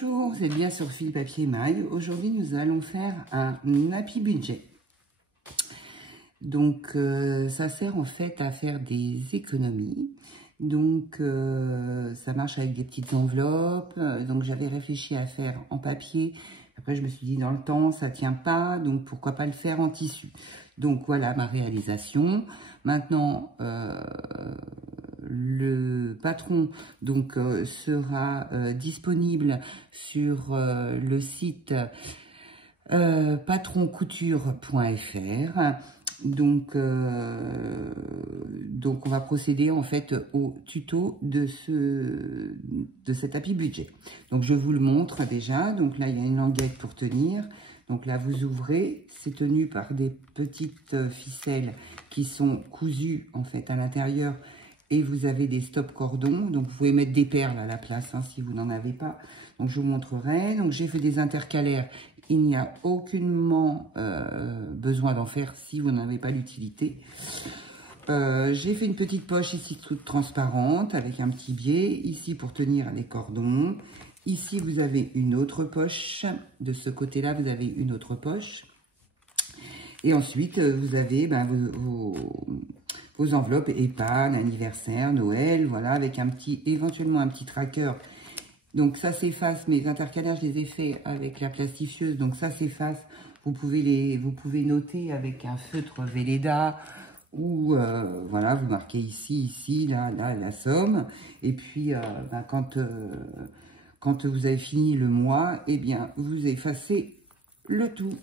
Bonjour, vous êtes bien sur Fil Papier Maille. Aujourd'hui, nous allons faire un Happy Budget. Donc, ça sert en fait à faire des économies. Donc, ça marche avec des petites enveloppes. Donc, j'avais réfléchi à faire en papier. Après, je me suis dit, dans le temps, ça tient pas. Donc, pourquoi pas le faire en tissu. Donc, voilà ma réalisation. Maintenant, le patron donc sera disponible sur le site patroncouture.fr. Donc on va procéder en fait au tuto de cet Happy Budget. Donc je vous le montre déjà. Donc là il y a une languette pour tenir. Donc là vous ouvrez, c'est tenu par des petites ficelles qui sont cousues en fait à l'intérieur. Et vous avez des stop cordons, donc vous pouvez mettre des perles à la place hein, si vous n'en avez pas. Donc je vous montrerai. Donc j'ai fait des intercalaires. Il n'y a aucunement besoin d'en faire si vous n'en avez pas l'utilité. J'ai fait une petite poche ici toute transparente avec un petit biais. Ici pour tenir les cordons. Ici vous avez une autre poche. De ce côté-là vous avez une autre poche. Et ensuite vous avez vos enveloppes épargne, anniversaire, Noël, voilà, avec éventuellement un petit tracker. Donc ça s'efface, mes intercalaires, je les ai fait avec la plastifieuse, donc ça s'efface. Vous pouvez noter avec un feutre Velleda ou voilà, vous marquez ici, là, la somme. Et puis quand vous avez fini le mois, eh bien vous effacez le tout.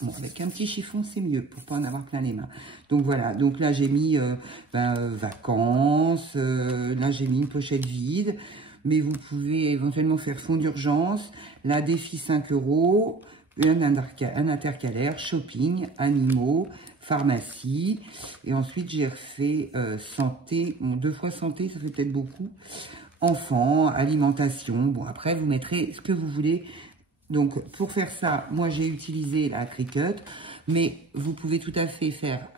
Bon, avec un petit chiffon, c'est mieux pour pas en avoir plein les mains. Donc voilà, donc là j'ai mis vacances, là j'ai mis une pochette vide, mais vous pouvez éventuellement faire fonds d'urgence, là défi 5 €, un intercalaire, shopping, animaux, pharmacie, et ensuite j'ai refait santé, bon 2 fois santé, ça fait peut-être beaucoup, enfants, alimentation, bon après vous mettrez ce que vous voulez. Donc, pour faire ça, moi, j'ai utilisé la Cricut, mais vous pouvez tout à fait faire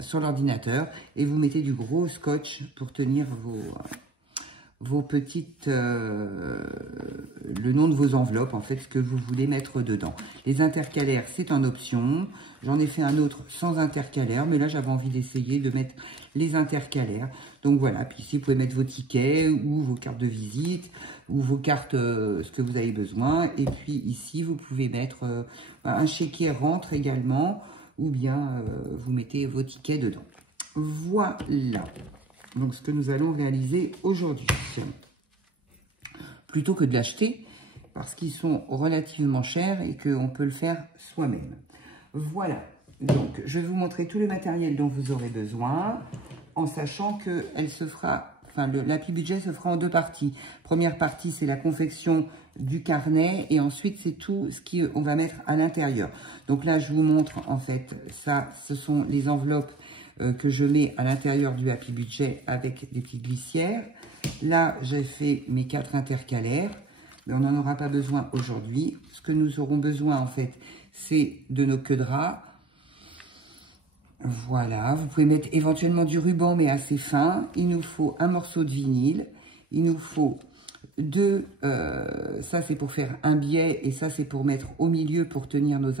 sur l'ordinateur et vous mettez du gros scotch pour tenir vos petites, le nom de vos enveloppes, en fait, ce que vous voulez mettre dedans. Les intercalaires, c'est en option. J'en ai fait un autre sans intercalaire, mais là, j'avais envie d'essayer de mettre les intercalaires. Donc voilà, puis ici, vous pouvez mettre vos tickets ou vos cartes de visite ou vos cartes, ce que vous avez besoin. Et puis ici, vous pouvez mettre un chéquier rentre également, ou bien vous mettez vos tickets dedans. Voilà. Donc, ce que nous allons réaliser aujourd'hui. Plutôt que de l'acheter, parce qu'ils sont relativement chers et qu'on peut le faire soi-même. Voilà. Donc, je vais vous montrer tout le matériel dont vous aurez besoin, en sachant que l'Happy Budget se fera en 2 parties. Première partie, c'est la confection du carnet, et ensuite, c'est tout ce qu'on va mettre à l'intérieur. Donc là, je vous montre, en fait, ça, ce sont les enveloppes que je mets à l'intérieur du Happy Budget avec des petites glissières. Là, j'ai fait mes 4 intercalaires, mais on n'en aura pas besoin aujourd'hui. Ce que nous aurons besoin, en fait, c'est de nos queues de ras. Voilà, vous pouvez mettre éventuellement du ruban, mais assez fin. Il nous faut un morceau de vinyle. Il nous faut ça c'est pour faire un biais, et ça c'est pour mettre au milieu pour tenir nos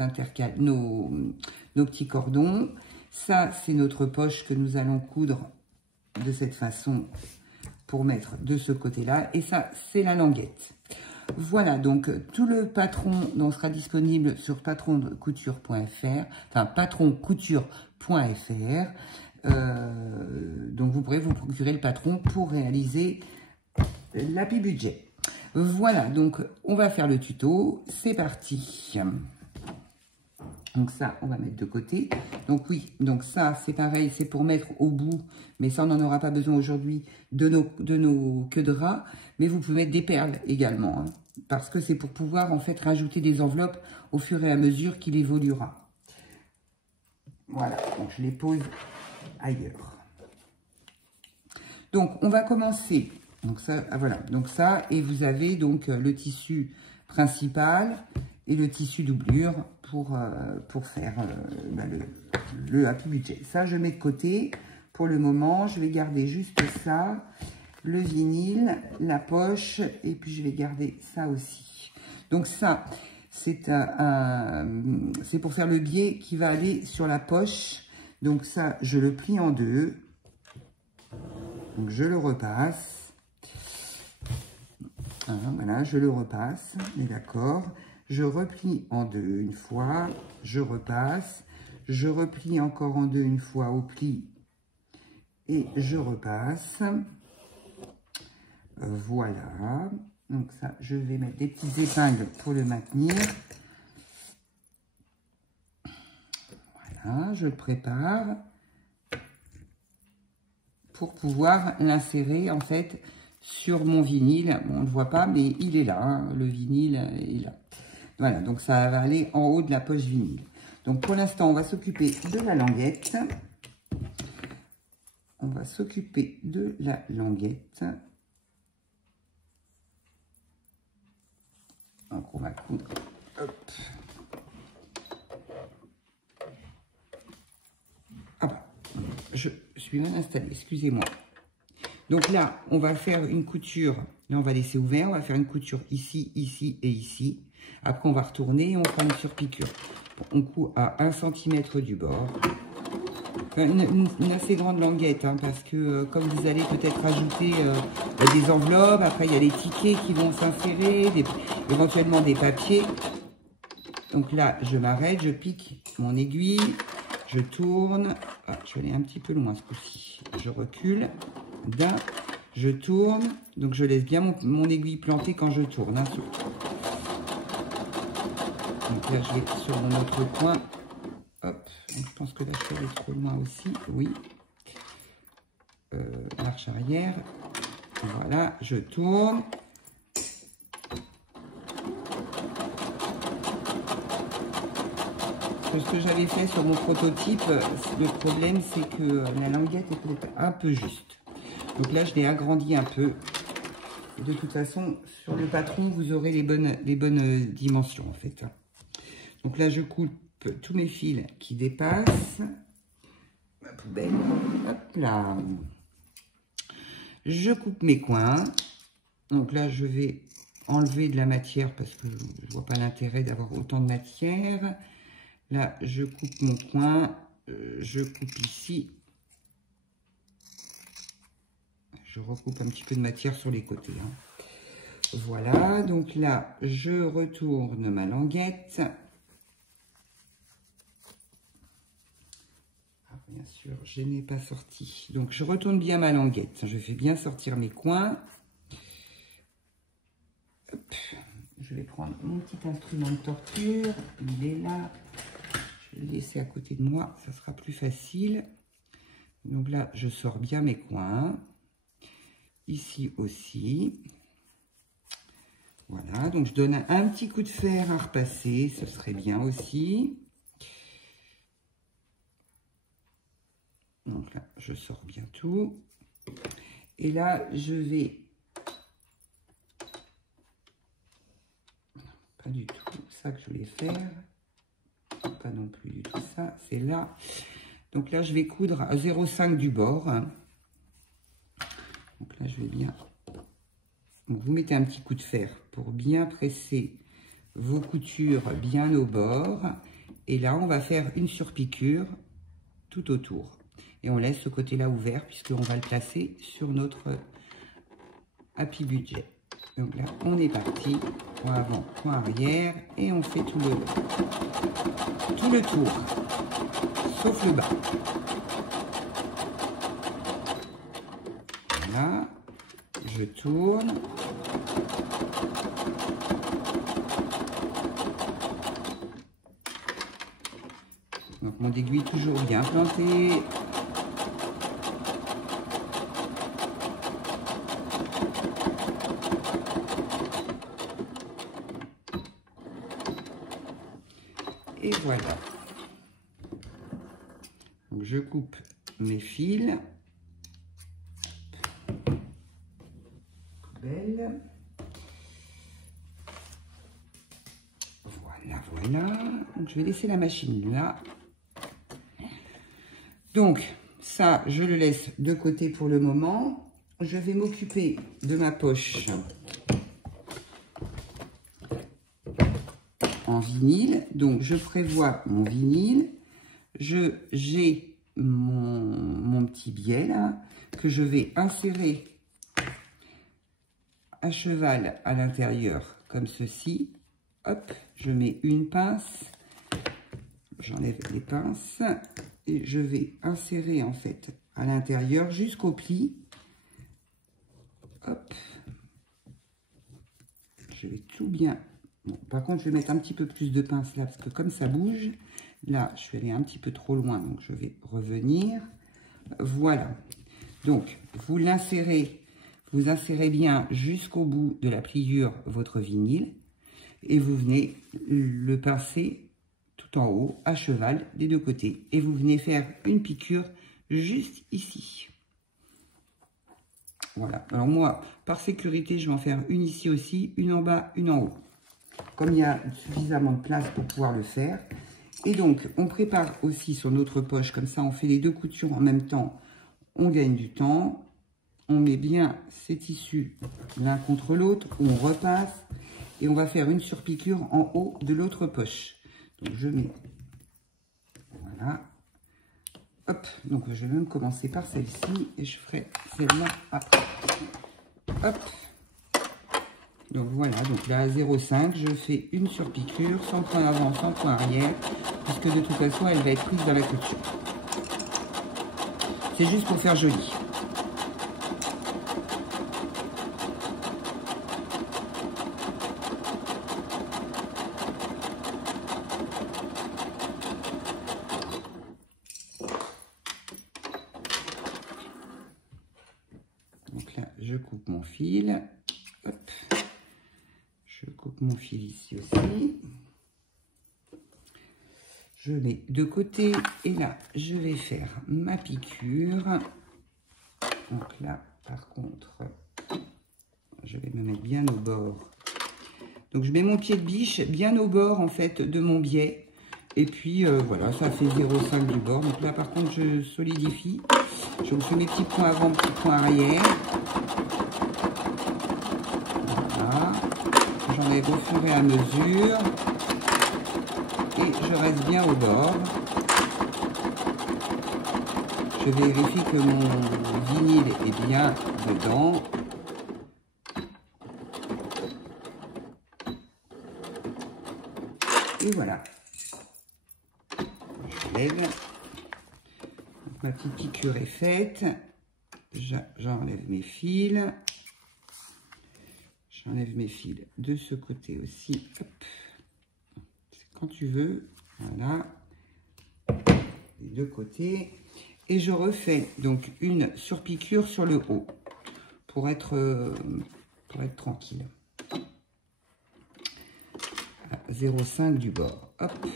petits cordons. Ça, c'est notre poche que nous allons coudre de cette façon pour mettre de ce côté-là. Et ça, c'est la languette. Voilà, donc tout le patron sera disponible sur patroncouture.fr, enfin patroncouture.fr. Donc vous pourrez vous procurer le patron pour réaliser l'Happy Budget. Voilà, donc on va faire le tuto. C'est parti. Donc ça, on va mettre de côté. Donc oui, donc ça, c'est pareil, c'est pour mettre au bout, mais ça, on n'en aura pas besoin aujourd'hui, de nos queues de ras. Mais vous pouvez mettre des perles également, hein, parce que c'est pour pouvoir, en fait, rajouter des enveloppes au fur et à mesure qu'il évoluera. Voilà, donc je les pose ailleurs. Donc, on va commencer. Donc ça, voilà, donc ça, et vous avez donc le tissu principal et le tissu doublure pour faire le Happy Budget. Ça, je mets de côté. Pour le moment, je vais garder juste ça. le vinyle, la poche, et puis je vais garder ça aussi. Donc ça, c'est pour faire le biais qui va aller sur la poche. Donc ça, je le plie en deux. Donc je le repasse. Voilà, je le repasse, on est d'accord. Je replie en deux une fois, je repasse. Je replie encore en deux une fois au pli et je repasse. Voilà. Donc ça, je vais mettre des petites épingles pour le maintenir. Voilà, je le prépare pour pouvoir l'insérer en fait sur mon vinyle. Bon, on ne le voit pas, mais il est là, hein, le vinyle est là. Voilà, donc ça va aller en haut de la poche vinyle. Donc pour l'instant, on va s'occuper de la languette. On va s'occuper de la languette. Donc on va coudre. Hop. Ah bah, je suis mal installée, excusez-moi. Donc là, on va faire une couture. Là, on va laisser ouvert. On va faire une couture ici, ici et ici. Après, on va retourner et on fera une surpiqûre. On coud à 1 cm du bord. Une assez grande languette, hein, parce que comme vous allez peut-être ajouter des enveloppes, après il y a des tickets qui vont s'insérer, éventuellement des papiers. Donc là, je m'arrête, je pique mon aiguille, je tourne. Ah, je vais aller un petit peu loin ce coup-ci. Je recule d'un, je tourne. Donc je laisse bien mon aiguille plantée quand je tourne. Hein, donc là, je vais sur mon autre coin. Hop, donc je pense que là, je suis allée trop loin aussi. Oui. Marche arrière. Voilà, je tourne. Ce que j'avais fait sur mon prototype, le problème, c'est que la languette est peut-être un peu juste. Donc là, je l'ai agrandi un peu. De toute façon, sur le patron, vous aurez les bonnes dimensions, en fait. Donc là, je coupe tous mes fils qui dépassent. Ma poubelle. Hop là. Je coupe mes coins. Donc là, je vais enlever de la matière parce que je ne vois pas l'intérêt d'avoir autant de matière. Là, je coupe mon coin. Je coupe ici. Je recoupe un petit peu de matière sur les côtés. Hein. Voilà. Donc là, je retourne ma languette. Bien sûr, je n'ai pas sorti. Donc, je retourne bien ma languette. Je fais bien sortir mes coins. Hop. Je vais prendre mon petit instrument de torture. Il est là. Je vais le laisser à côté de moi. Ça sera plus facile. Donc là, je sors bien mes coins. Ici aussi. Voilà. Donc, je donne un petit coup de fer à repasser. Ce serait bien aussi. Donc là, je sors bien tout. Et là, je vais... Pas du tout ça que je voulais faire. Pas non plus du tout ça. C'est là. Donc là, je vais coudre à 0,5 du bord. Donc là, je vais bien... Donc, vous mettez un petit coup de fer pour bien presser vos coutures bien au bord. Et là, on va faire une surpiqûre tout autour. Et on laisse ce côté-là ouvert puisqu'on va le placer sur notre Happy Budget. Donc là, on est parti. Point avant, point arrière. Et on fait tout le tour. Sauf le bas. Voilà. Je tourne. Donc mon aiguille toujours bien plantée. Et voilà. Donc je coupe mes fils. Belle. Voilà, voilà. Donc je vais laisser la machine là. Donc ça, je le laisse de côté pour le moment. je vais m'occuper de ma poche en vinyle. Donc, je prévois mon vinyle. J'ai mon petit biais là, que je vais insérer à cheval à l'intérieur, comme ceci. Hop, je mets une pince. J'enlève les pinces. Et je vais insérer en fait à l'intérieur jusqu'au pli. Hop. Je vais tout bien. Bon, par contre, je vais mettre un petit peu plus de pince là, parce que comme ça bouge, là, je suis allée un petit peu trop loin, donc je vais revenir. Voilà. Donc, vous insérez bien jusqu'au bout de la pliure votre vinyle, et vous venez le pincer tout en haut, à cheval, des deux côtés. Et vous venez faire une piqûre juste ici. Voilà. Alors moi, par sécurité, je vais en faire une ici aussi, une en bas, une en haut. Comme il y a suffisamment de place pour pouvoir le faire. Et donc, on prépare aussi sur notre poche, comme ça, on fait les deux coutures en même temps. On gagne du temps. On met bien ces tissus l'un contre l'autre, on repasse. Et on va faire une surpiqûre en haut de l'autre poche. Donc, je mets... Voilà. Hop, donc je vais même commencer par celle-ci et je ferai celle-là après. Hop. Donc voilà, donc là à 0,5, je fais une surpiqûre, sans point avant, sans point arrière, puisque de toute façon, elle va être prise dans la couture. C'est juste pour faire joli. Donc là, je coupe mon fil. Hop. Je coupe mon fil ici aussi. Je mets de côté et là, je vais faire ma piqûre. Donc là, par contre, je vais me mettre bien au bord. Donc je mets mon pied de biche bien au bord en fait de mon biais. Et puis voilà, ça fait 0,5 du bord. Donc là, par contre, je solidifie. Je me fais mes petits points avant, petits points arrière. Voilà. J'enlève au fur et à mesure. Et je reste bien au bord. Je vérifie que mon vinyle est bien dedans. Et voilà. Je lève. Ma petite piqûre est faite. J'enlève mes fils. J'enlève mes fils de ce côté aussi. Quand tu veux. Voilà. Les deux côtés. Et je refais donc une surpiqûre sur le haut. Pour être tranquille. À 0,5 du bord. Hop.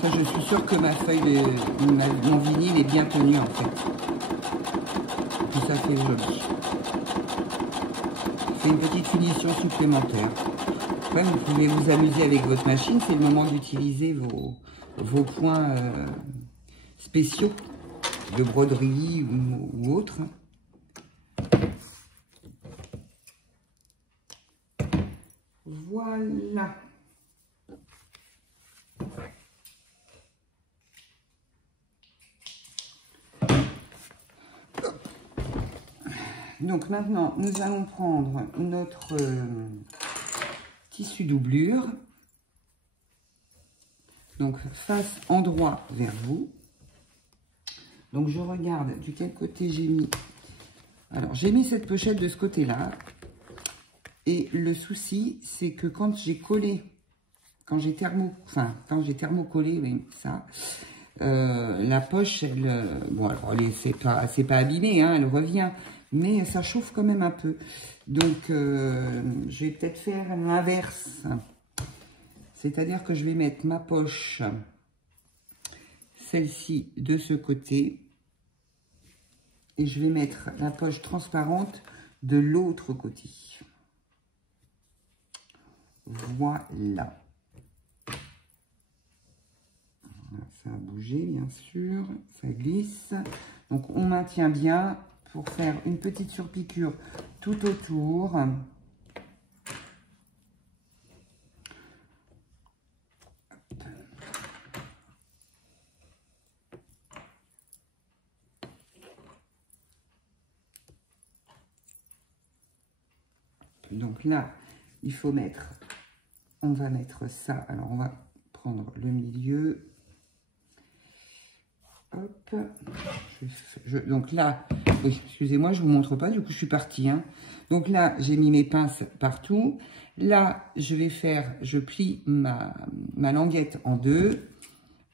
Ça, je suis sûre que ma feuille mon vinyle est bien tenu en fait. Et puis ça fait joli. C'est une petite finition supplémentaire. Après, vous pouvez vous amuser avec votre machine. C'est le moment d'utiliser vos points spéciaux de broderie ou autre. Voilà. Donc maintenant, nous allons prendre notre tissu doublure. Donc face endroit vers vous. Donc je regarde du quel côté j'ai mis. Alors j'ai mis cette pochette de ce côté-là. Et le souci, c'est que quand j'ai collé, quand j'ai thermocollé, oui, ça, la poche, elle, bon, alors c'est pas abîmé, hein, elle revient, mais ça chauffe quand même un peu. Donc, je vais peut-être faire l'inverse. C'est-à-dire que je vais mettre ma poche, celle-ci, de ce côté. Et je vais mettre la poche transparente de l'autre côté. Voilà. Voilà, ça a bougé, bien sûr. Ça glisse. Donc, on maintient bien pour faire une petite surpiqûre tout autour. Donc là, il faut mettre, on va mettre ça. Alors, on va prendre le milieu. Hop. Donc là, oui, excusez-moi, je vous montre pas, du coup, je suis partie. Hein. Donc là, j'ai mis mes pinces partout. Là, je vais faire, je plie ma languette en deux.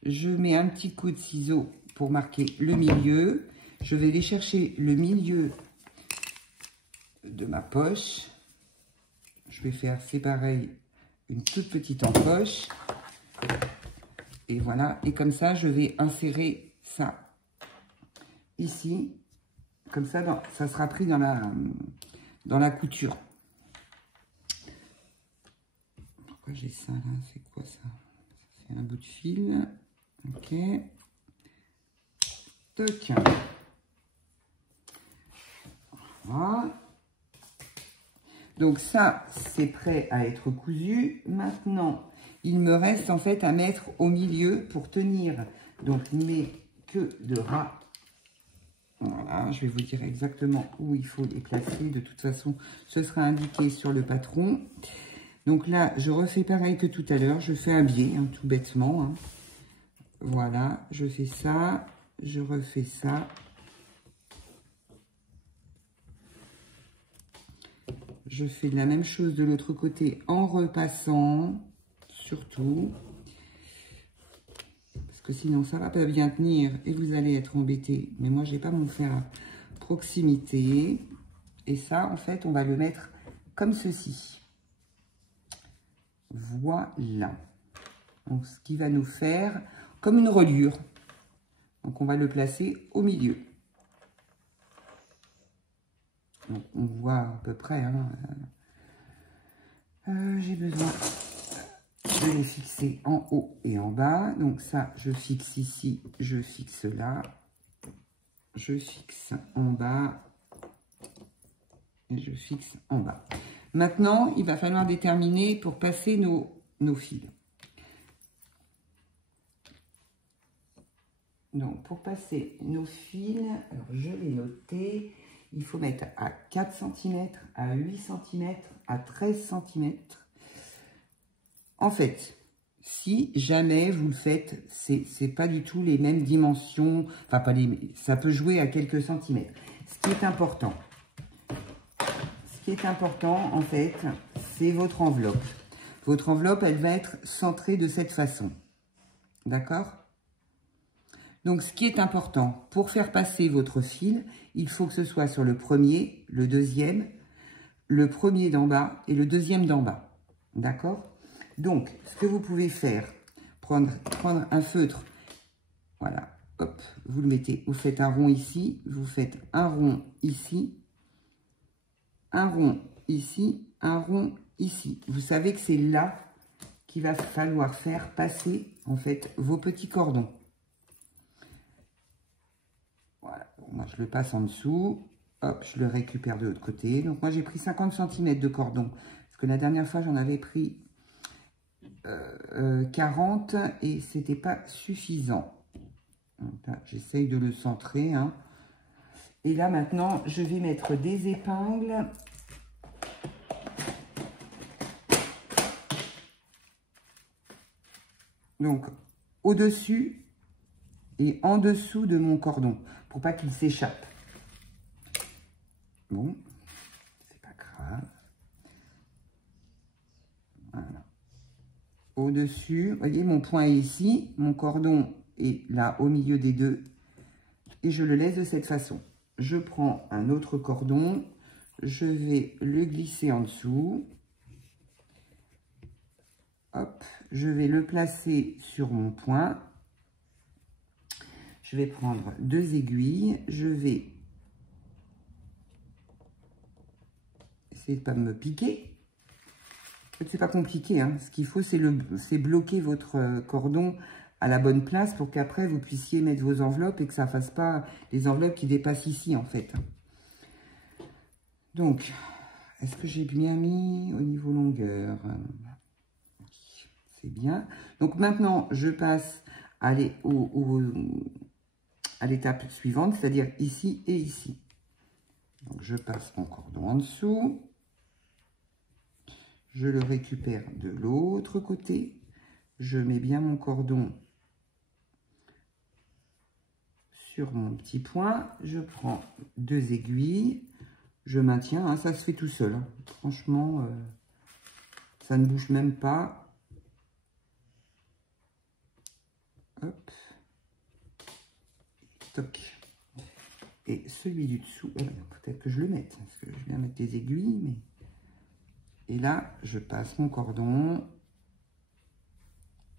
Je mets un petit coup de ciseau pour marquer le milieu. Je vais aller chercher le milieu de ma poche. Je vais faire, c'est pareil, une toute petite encoche. Et voilà. Et comme ça, je vais insérer ça ici. Comme ça, ça sera pris dans la couture. Pourquoi j'ai ça là? C'est quoi ça? C'est un bout de fil. Ok. Toc. Voilà. Donc ça, c'est prêt à être cousu. Maintenant, il me reste en fait à mettre au milieu pour tenir donc mes queues de rat. Voilà, je vais vous dire exactement où il faut les placer. De toute façon, ce sera indiqué sur le patron. Donc là, je refais pareil que tout à l'heure. Je fais un biais, hein, tout bêtement. Hein. Voilà, je fais ça, je refais ça. Je fais la même chose de l'autre côté en repassant, surtout. Parce que sinon, ça ne va pas bien tenir et vous allez être embêté. Mais moi, je n'ai pas mon fer à proximité. Et ça, en fait, on va le mettre comme ceci. Voilà. Donc, ce qui va nous faire comme une reliure. Donc, on va le placer au milieu. Donc, on voit à peu près. Hein, j'ai besoin de les fixer en haut et en bas. Donc, ça, je fixe ici, je fixe là. Je fixe en bas. Et je fixe en bas. Maintenant, il va falloir déterminer pour passer nos fils. Donc, pour passer nos fils, alors je l'ai noté, il faut mettre à 4 cm, à 8 cm, à 13 cm. En fait, si jamais vous le faites, c'est pas du tout les mêmes dimensions, enfin pas les, ça peut jouer à quelques centimètres. Ce qui est important, en fait, c'est votre enveloppe. Votre enveloppe, elle va être centrée de cette façon. D'accord ? Donc, ce qui est important, pour faire passer votre fil, il faut que ce soit sur le premier, le deuxième, le premier d'en bas et le deuxième d'en bas. D'accord? Donc, ce que vous pouvez faire, prendre un feutre, voilà, hop, vous le mettez, vous faites un rond ici, vous faites un rond ici, un rond ici, un rond ici. Vous savez que c'est là qu'il va falloir faire passer, en fait, vos petits cordons. Voilà, moi je le passe en dessous, hop, je le récupère de l'autre côté. Donc moi j'ai pris 50 cm de cordon, parce que la dernière fois j'en avais pris 40 et c'était pas suffisant. J'essaye de le centrer. Hein. Et là maintenant, je vais mettre des épingles. Donc au-dessus et en dessous de mon cordon, pour pas qu'il s'échappe. Bon, c'est pas grave. Voilà. Au-dessus, vous voyez, mon point est ici, mon cordon est là au milieu des deux, et je le laisse de cette façon. Je prends un autre cordon, je vais le glisser en dessous. Hop, je vais le placer sur mon point. Je vais prendre 2 aiguilles, je vais essayer de ne pas me piquer. En fait, c'est pas compliqué, hein. Ce qu'il faut, c'est bloquer votre cordon à la bonne place pour qu'après vous puissiez mettre vos enveloppes et que ça ne fasse pas les enveloppes qui dépassent ici en fait. Donc, est-ce que j'ai bien mis au niveau longueur? C'est bien. Donc maintenant, je passe à l'étape suivante, c'est-à-dire ici et ici. Donc je passe mon cordon en dessous. Je le récupère de l'autre côté. Je mets bien mon cordon sur mon petit point. Je prends 2 aiguilles. Je maintiens, hein, ça se fait tout seul. Hein. Franchement, ça ne bouge même pas. Hop. Toc. Et celui du dessous, peut-être que je le mette, parce que je viens mettre des aiguilles, mais... Et là, je passe mon cordon.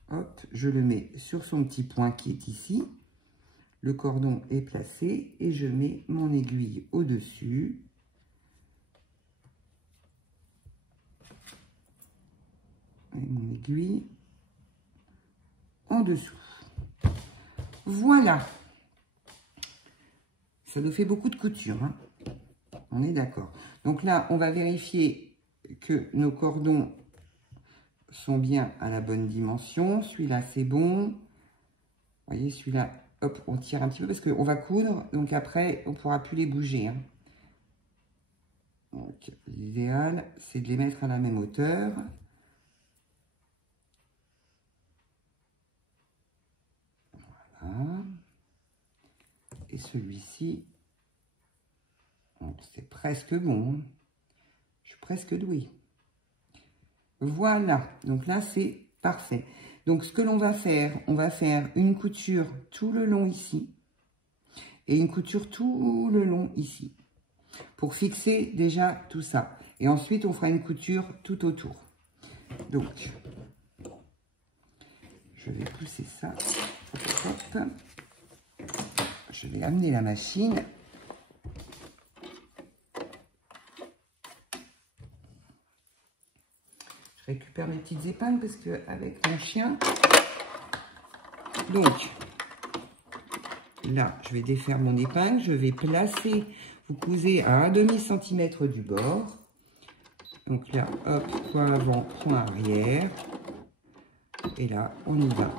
Hop, je le mets sur son petit point qui est ici. Le cordon est placé et je mets mon aiguille au-dessus. Et mon aiguille en dessous. Voilà. Ça nous fait beaucoup de couture, hein. On est d'accord. Donc là, on va vérifier que nos cordons sont bien à la bonne dimension. Celui-là, c'est bon. Vous voyez, celui-là, hop, on tire un petit peu parce qu'on va coudre. Donc après, on ne pourra plus les bouger, hein. Donc, l'idéal, c'est de les mettre à la même hauteur. Voilà. Et celui-ci, c'est presque bon, hein. Je suis presque douée. Voilà, donc là, c'est parfait. Donc, ce que l'on va faire, on va faire une couture tout le long ici et une couture tout le long ici pour fixer déjà tout ça. Et ensuite, on fera une couture tout autour. Donc, je vais pousser ça. Hop, hop. Je vais amener la machine. Je récupère mes petites épingles parce que avec mon chien. Donc, là, je vais défaire mon épingle. Je vais placer, vous cousez à 1/2 centimètre du bord. Donc là, hop, point avant, point arrière. Et là, on y va.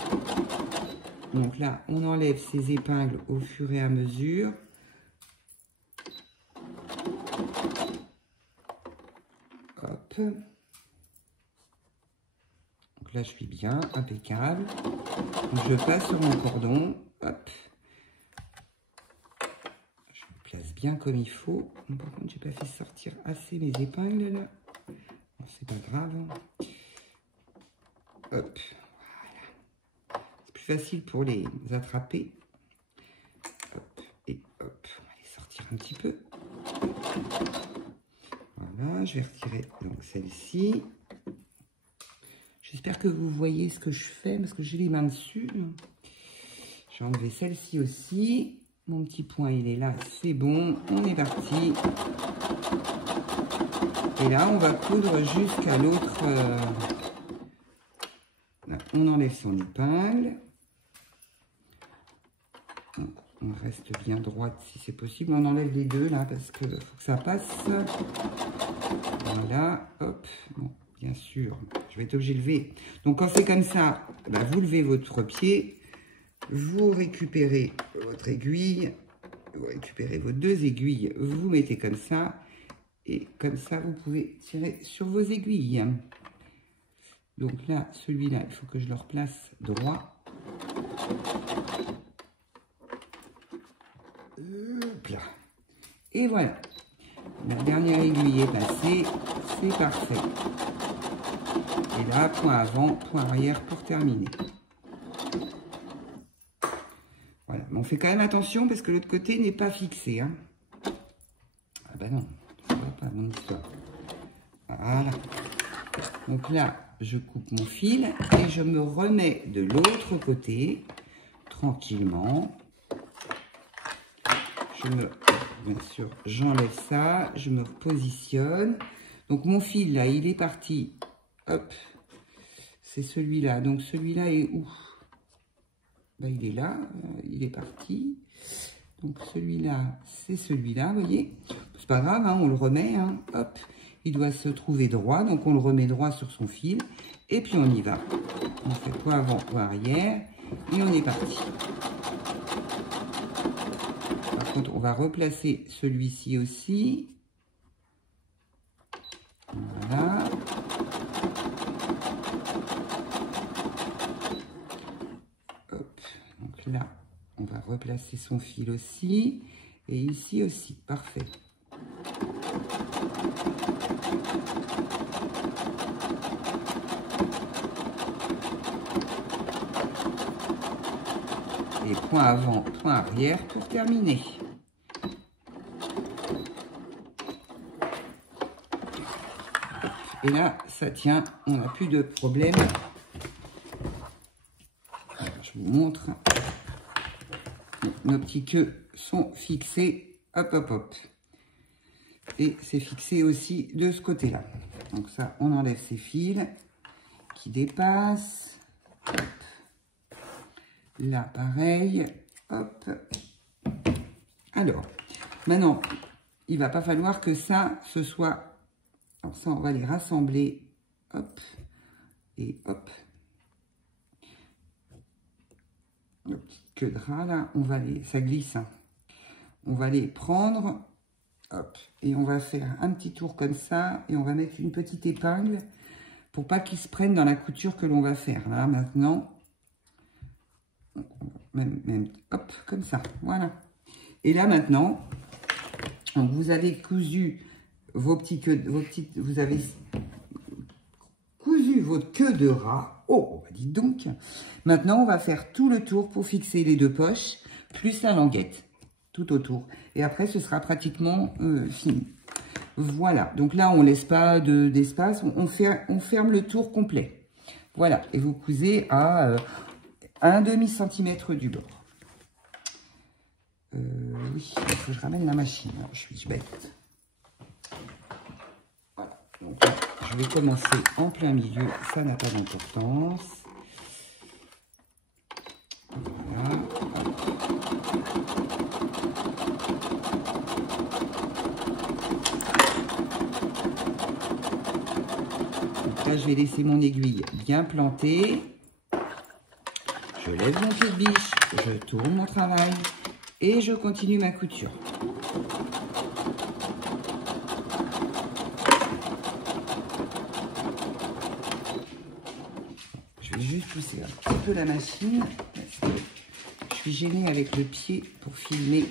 Donc là, on enlève ces épingles au fur et à mesure. Hop. Donc là, je suis bien, impeccable. Donc je passe sur mon cordon. Hop. Je me place bien comme il faut. Par contre, j'ai pas fait sortir assez mes épingles là. Bon, c'est pas grave. Hop. Facile pour les attraper. Hop, et hop, on va les sortir un petit peu. Voilà, je vais retirer donc celle-ci. J'espère que vous voyez ce que je fais parce que j'ai les mains dessus. Je vais enlever celle-ci aussi. Mon petit point, il est là, c'est bon. On est parti. Et là, on va coudre jusqu'à l'autre. On enlève son épingle. On reste bien droite si c'est possible. On enlève les deux là parce que faut que ça passe. Voilà, hop. Bon, bien sûr, je vais être obligée de lever. Donc quand c'est comme ça, bah, vous levez votre pied, vous récupérez votre aiguille, vous récupérez vos 2 aiguilles, vous mettez comme ça, et comme ça vous pouvez tirer sur vos aiguilles. Donc là, celui-là, il faut que je le replace droit. Là. Et voilà, la dernière aiguille est passée, c'est parfait. Et là, point avant, point arrière pour terminer. Voilà, mais on fait quand même attention parce que l'autre côté n'est pas fixé, hein. Ah ben non, ça va pas mon histoire. Voilà. Donc là, je coupe mon fil et je me remets de l'autre côté, tranquillement. Bien sûr, j'enlève ça, je me repositionne. Donc mon fil là, il est parti. Hop, c'est celui-là. Donc celui-là est où? ben, il est là, il est parti. Donc celui-là, c'est celui-là, vous voyez. C'est pas grave, hein, on le remet, hein, hop. Il doit se trouver droit, donc on le remet droit sur son fil. Et puis on y va. On fait point avant, point arrière. Et on est parti. Par contre, on va replacer celui-ci aussi. Voilà. Hop. Donc là, on va replacer son fil aussi. Et ici aussi. Parfait. Et point avant, point arrière pour terminer. Et là, ça tient, on n'a plus de problème. Alors, je vous montre. Nos petits queues sont fixés. Hop, hop, hop. Et c'est fixé aussi de ce côté-là. Donc ça, on enlève ces fils qui dépassent. Hop. Là, pareil. Hop. Alors, maintenant, il va pas falloir que ça, ce soit... Alors ça, on va les rassembler. Hop. Et hop. Le petit queue de ras, là, on va les... Ça glisse, hein. On va les prendre... Hop, et on va faire un petit tour comme ça, et on va mettre une petite épingle pour pas qu'ils se prennent dans la couture que l'on va faire. Là, maintenant, même, hop, comme ça, voilà. Et là, maintenant, donc vous avez cousu vos petits queues, vous avez cousu votre queue de rat. Oh, dites donc. Maintenant, on va faire tout le tour pour fixer les deux poches, plus la languette. Tout autour. Et après, ce sera pratiquement fini. Voilà. Donc là, on laisse pas d'espace. On ferme le tour complet. Voilà. Et vous cousez à 1/2 centimètre du bord. Oui, il faut que je ramène la machine. Alors, je suis bête. Voilà. Donc là, je vais commencer en plein milieu. Ça n'a pas d'importance. Voilà. Donc là, je vais laisser mon aiguille bien plantée. Je lève mon pied de biche, je tourne mon travail et je continue ma couture. Je vais juste pousser un petit peu la machine parce que je suis gênée avec le pied pour filmer.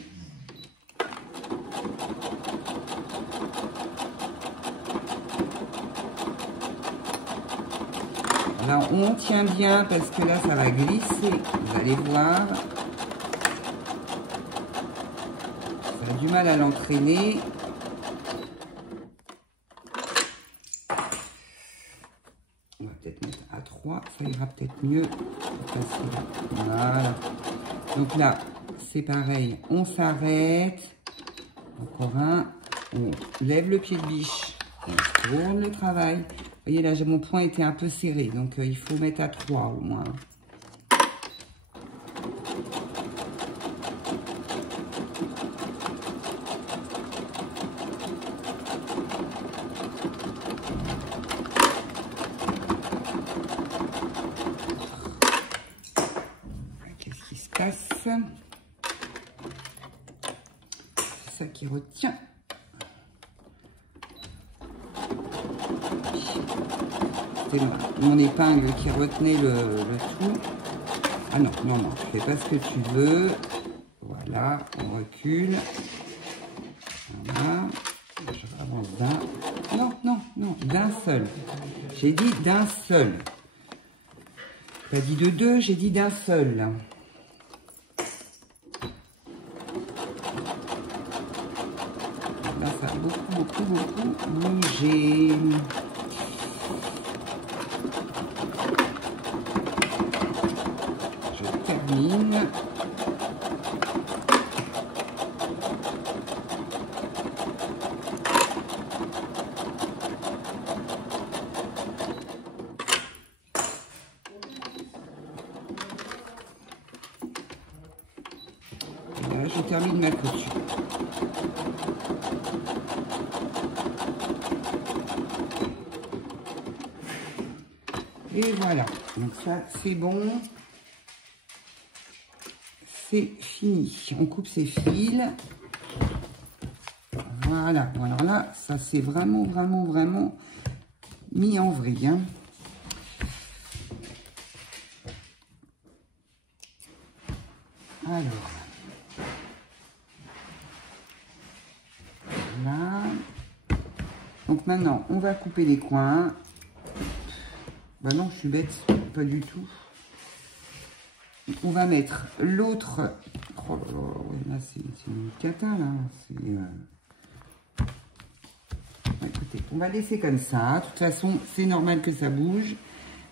Là, on tient bien parce que là, ça va glisser. Vous allez voir. Ça a du mal à l'entraîner. On va peut-être mettre à 3. Ça ira peut-être mieux. Voilà. Donc là, c'est pareil. On s'arrête. Encore un. On lève le pied de biche. On tourne le travail. Vous voyez, là, mon point était un peu serré, donc il faut mettre à 3 au moins. Qu'est-ce qui se passe? C'est ça qui retient. C'était mon épingle qui retenait le tout. Ah non, non, non, je fais pas ce que tu veux. Voilà, on recule. Voilà. Je avance d'un. Non, non, non, d'un seul. J'ai dit d'un seul. Pas dit de deux, j'ai dit d'un seul. Là, ça a beaucoup bougé. Termine. on termine ma couture. Et voilà, donc ça c'est bon, c'est fini. On coupe ses fils. Voilà, bon, alors là, ça c'est vraiment mis en vrille. Hein. Alors, là. Donc maintenant, on va couper les coins. Bah non, je suis bête, pas du tout. On va mettre l'autre. Oh là là, là c'est une cata là. Écoutez, on va laisser comme ça. De toute façon, c'est normal que ça bouge,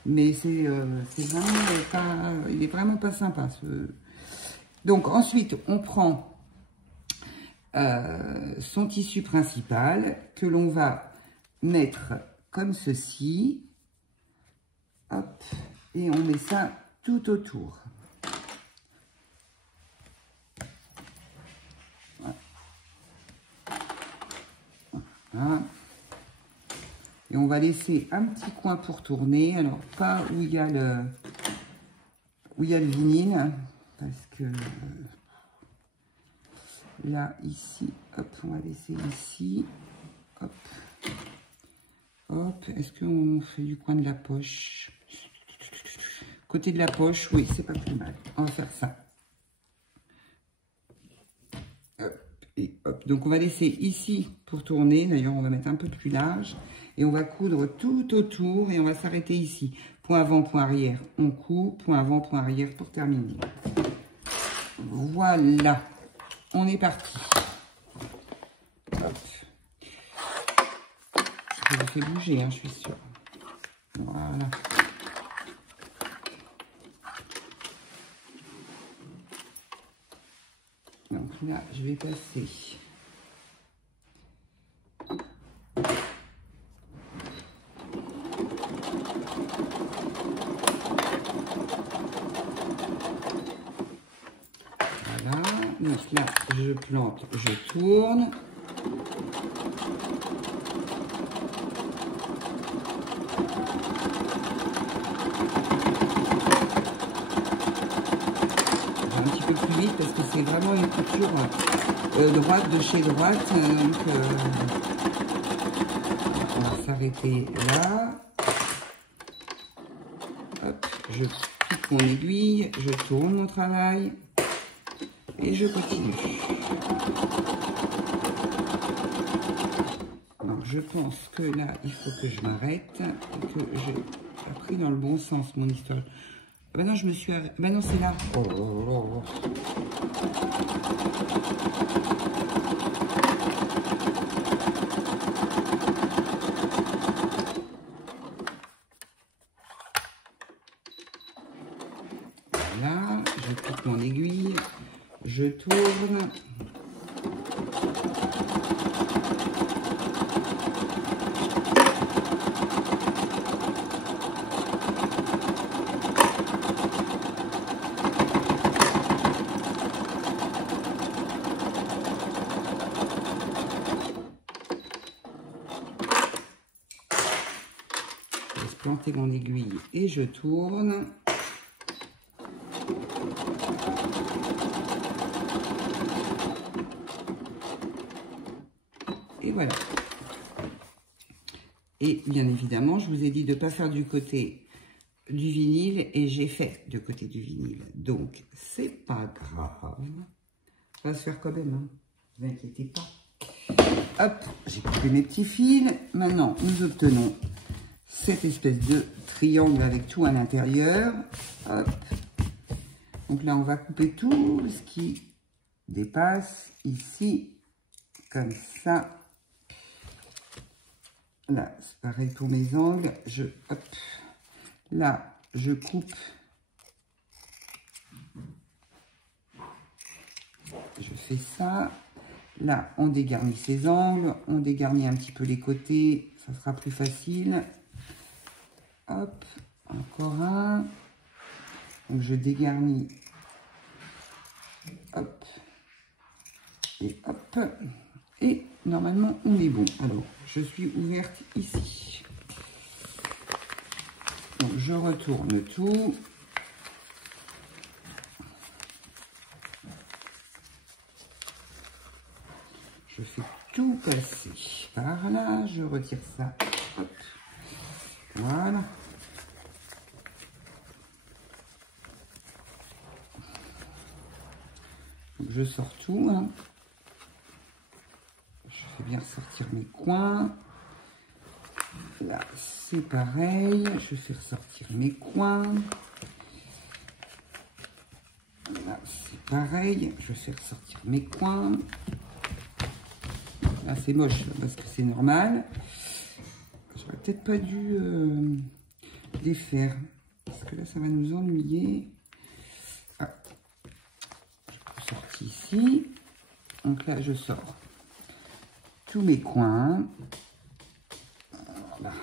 mais c'est vraiment pas. Il est vraiment pas sympa. Donc ensuite, on prend son tissu principal que l'on va mettre comme ceci. Hop, et on met ça tout autour. Voilà. Et on va laisser un petit coin pour tourner. Alors, pas où il y a le vinyle, parce que là, ici, hop, on va laisser ici. Hop. Hop, est-ce qu'on fait du coin de la poche? Côté de la poche, oui, c'est pas plus mal. On va faire ça. Hop, et hop. Donc, on va laisser ici pour tourner. D'ailleurs, on va mettre un peu plus large. Et on va coudre tout autour. Et on va s'arrêter ici. Point avant, point arrière. On coud. Point avant, point arrière pour terminer. Voilà. On est parti. Hop. Je vous fais bouger, hein, je suis sûre. Voilà. Donc là, je vais passer. Voilà. Donc là, je plante, je tourne. Parce que c'est vraiment une couture droite de chez droite. Donc, on va s'arrêter là. Hop, je pique mon aiguille, je tourne mon travail et je continue. Alors, je pense que là, il faut que je m'arrête et que j'ai appris dans le bon sens mon histoire. Ben non, je me suis arrêtée. Ben non, c'est là. Oh, oh, oh, oh. Voilà, je pique mon aiguille, je tourne. Planter mon aiguille et je tourne. Et voilà. Et bien évidemment, je vous ai dit de ne pas faire du côté du vinyle et j'ai fait du côté du vinyle. Donc, c'est pas grave. Ça va se faire quand même, hein. Ne vous inquiétez pas. Hop, j'ai coupé mes petits fils. Maintenant, nous obtenons cette espèce de triangle avec tout à l'intérieur. Hop. Donc là, on va couper tout ce qui dépasse ici, comme ça. Là, c'est pareil pour mes angles. Hop. Là, je coupe. Je fais ça. Là, on dégarnit ses angles. On dégarnit un petit peu les côtés. Ça sera plus facile. Hop, encore un. Donc, je dégarnis. Hop. Et hop. Et normalement, on est bon. Alors, je suis ouverte ici. Donc, je retourne tout. Je fais tout passer par là. Je retire ça. Hop. Voilà. Donc, je sors tout. Hein. Je fais bien ressortir mes coins. Là, c'est pareil. Je fais ressortir mes coins. Là, c'est pareil. Je fais ressortir mes coins. Là, c'est moche parce que c'est normal. J'aurais peut-être pas dû les faire. Parce que là, ça va nous ennuyer. Ah. Je sortis ici. Donc là, je sors tous mes coins. Voilà.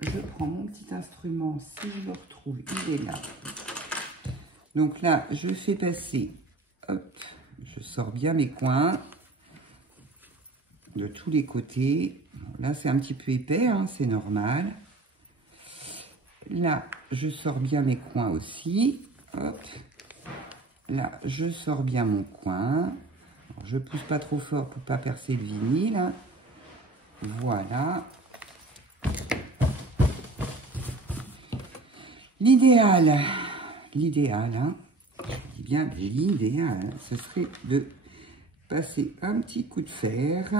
Je prends mon petit instrument. Si je le retrouve, il est là. Donc là, je fais passer. Hop. Je sors bien mes coins de tous les côtés. Là, c'est un petit peu épais, hein, c'est normal. Là, je sors bien mes coins aussi. Hop. Là, je sors bien mon coin. Alors, je pousse pas trop fort pour pas percer le vinyle. Voilà. L'idéal, hein, je dis bien l'idéal, ce serait de passer un petit coup de fer.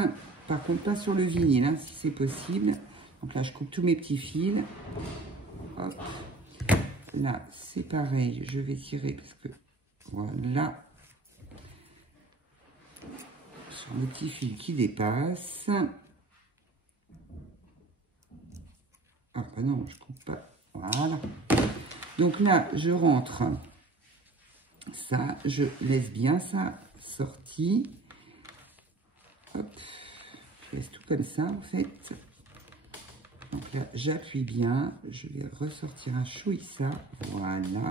Par contre, pas sur le vinyle, hein, si c'est possible. Donc là, je coupe tous mes petits fils. Hop. Là, c'est pareil. Je vais tirer parce que, voilà. Sur mes petits fils qui dépassent. Ah, bah non, je coupe pas. Voilà. Donc là, je rentre ça. Je laisse bien ça sorti. Hop. Je laisse tout comme ça, en fait. Donc là, j'appuie bien. Je vais ressortir un chouï ça. Voilà.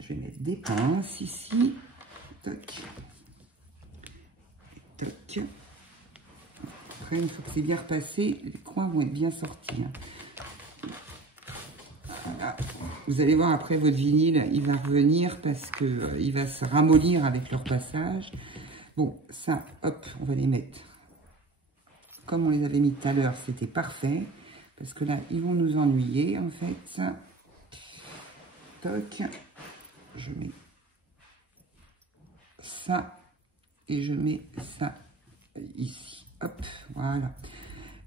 Je vais mettre des pinces ici. Toc. Toc. Après, une fois que c'est bien repassé, les coins vont être bien sortis. Voilà. Vous allez voir après votre vinyle, il va revenir parce que il va se ramollir avec leur passage. Bon, ça, hop, on va les mettre comme on les avait mis tout à l'heure, c'était parfait. Parce que là, ils vont nous ennuyer, en fait. Toc. Je mets ça et je mets ça ici. Hop, voilà.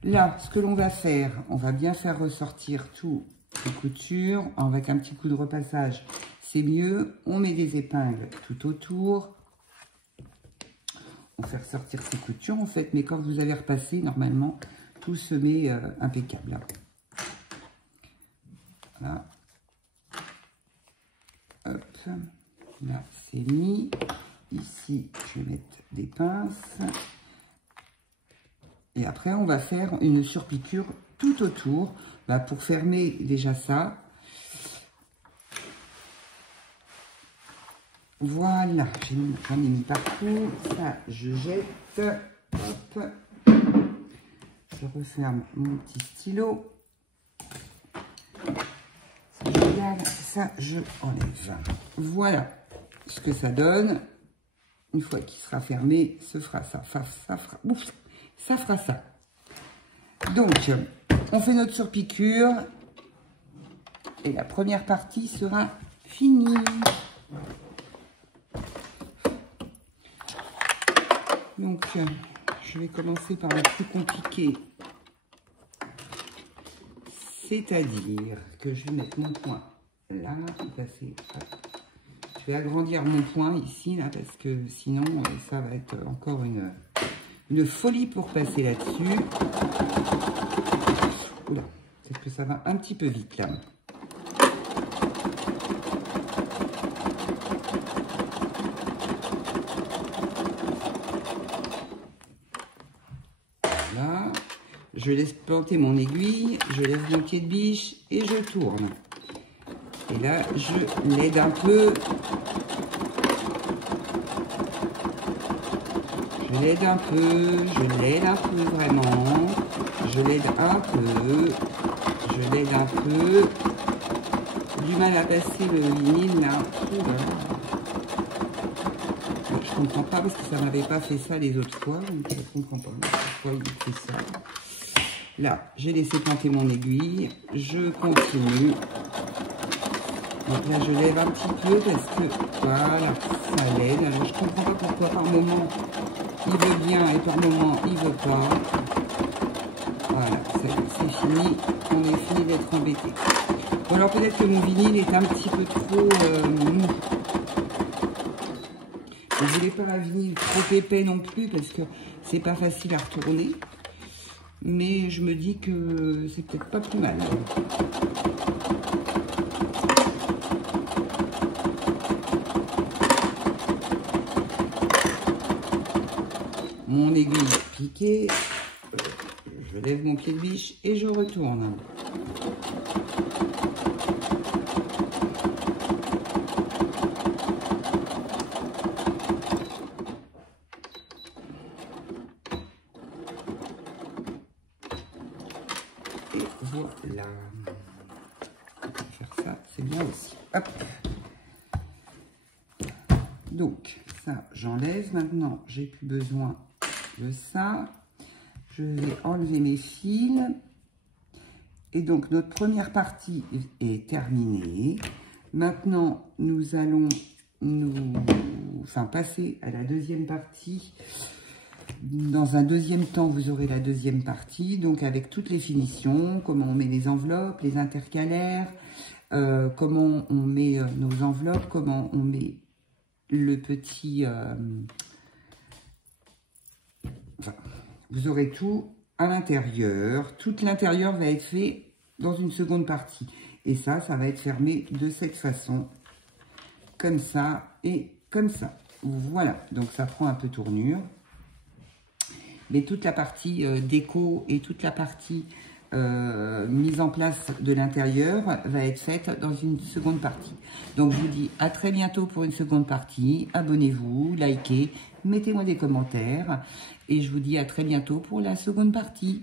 Là, ce que l'on va faire, on va bien faire ressortir toutes les coutures. Avec un petit coup de repassage, c'est mieux. On met des épingles tout autour. On fait ressortir ces coutures, en fait. Mais quand vous avez repassé, normalement, tout se met impeccable. Voilà. Hop. Là, c'est mis. Ici, je vais mettre des pinces. Et après, on va faire une surpiqûre tout autour pour fermer déjà ça. Voilà, j'en ai mis partout. Ça, je jette. Hop. Je referme mon petit stylo. Ça, je garde. Ça, je enlève. Voilà ce que ça donne. Une fois qu'il sera fermé, ça fera ça. Ouf, ça fera ça. Donc, on fait notre surpiqûre. Et la première partie sera finie. Donc, je vais commencer par le plus compliqué. C'est-à-dire que je vais mettre mon point là. Je vais agrandir mon point ici, là, parce que sinon, ça va être encore une folie pour passer là-dessus. Oula, peut-être que ça va un petit peu vite, là. Voilà. Je laisse planter mon aiguille, je lève mon pied de biche et je tourne. Et là, je l'aide un peu. Je l'aide un peu vraiment. Je l'aide un peu. Je l'aide un peu. Du mal à passer le vinyle là. Je comprends pas parce que ça m'avait pas fait ça les autres fois. Donc je comprends pas pourquoi il fait ça. Là, j'ai laissé planter mon aiguille. Je continue. Donc là, je lève un petit peu parce que voilà, ça l'aide. Alors je comprends pas pourquoi par moment il veut bien et par moment il veut pas. Voilà, c'est fini. On est fini d'être embêté. Bon, alors peut-être que mon vinyle est un petit peu trop mou. Je ne voulais pas un vinyle trop épais non plus parce que c'est pas facile à retourner. Mais je me dis que c'est peut-être pas plus mal. Mon aiguille piquée. Je lève mon pied de biche et je retourne. Et voilà. On va faire ça, c'est bien aussi. Hop. Donc, ça, j'enlève. Maintenant, j'ai plus besoin de ça. Je vais enlever mes fils. Et donc, notre première partie est terminée. Maintenant, nous allons passer à la deuxième partie. Dans un deuxième temps, vous aurez la deuxième partie, donc avec toutes les finitions, comment on met les enveloppes, les intercalaires, comment on met nos enveloppes, comment on met le petit... vous aurez tout à l'intérieur. Tout l'intérieur va être fait dans une seconde partie. Et ça va être fermé de cette façon, comme ça et comme ça. Voilà, donc ça prend un peu tournure. Mais toute la partie déco et toute la partie mise en place de l'intérieur va être faite dans une seconde partie. Donc, je vous dis à très bientôt pour une seconde partie. Abonnez-vous, likez, mettez-moi des commentaires. Et je vous dis à très bientôt pour la seconde partie.